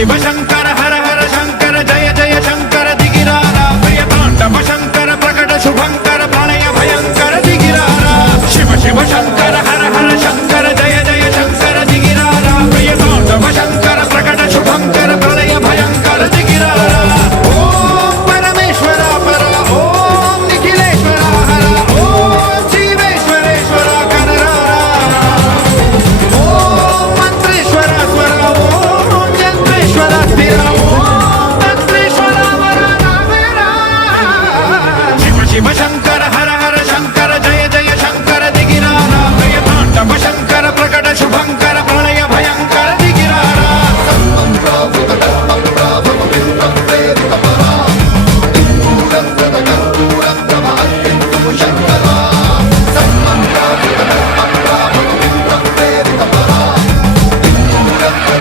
शिव शंकर हर हर शंकर जय जय शंकर दिगिरारा प्रिय तांडव शंकर प्रकट शुभंकर प्रणय भयंकर दिगिरारा शिव शिव शंकर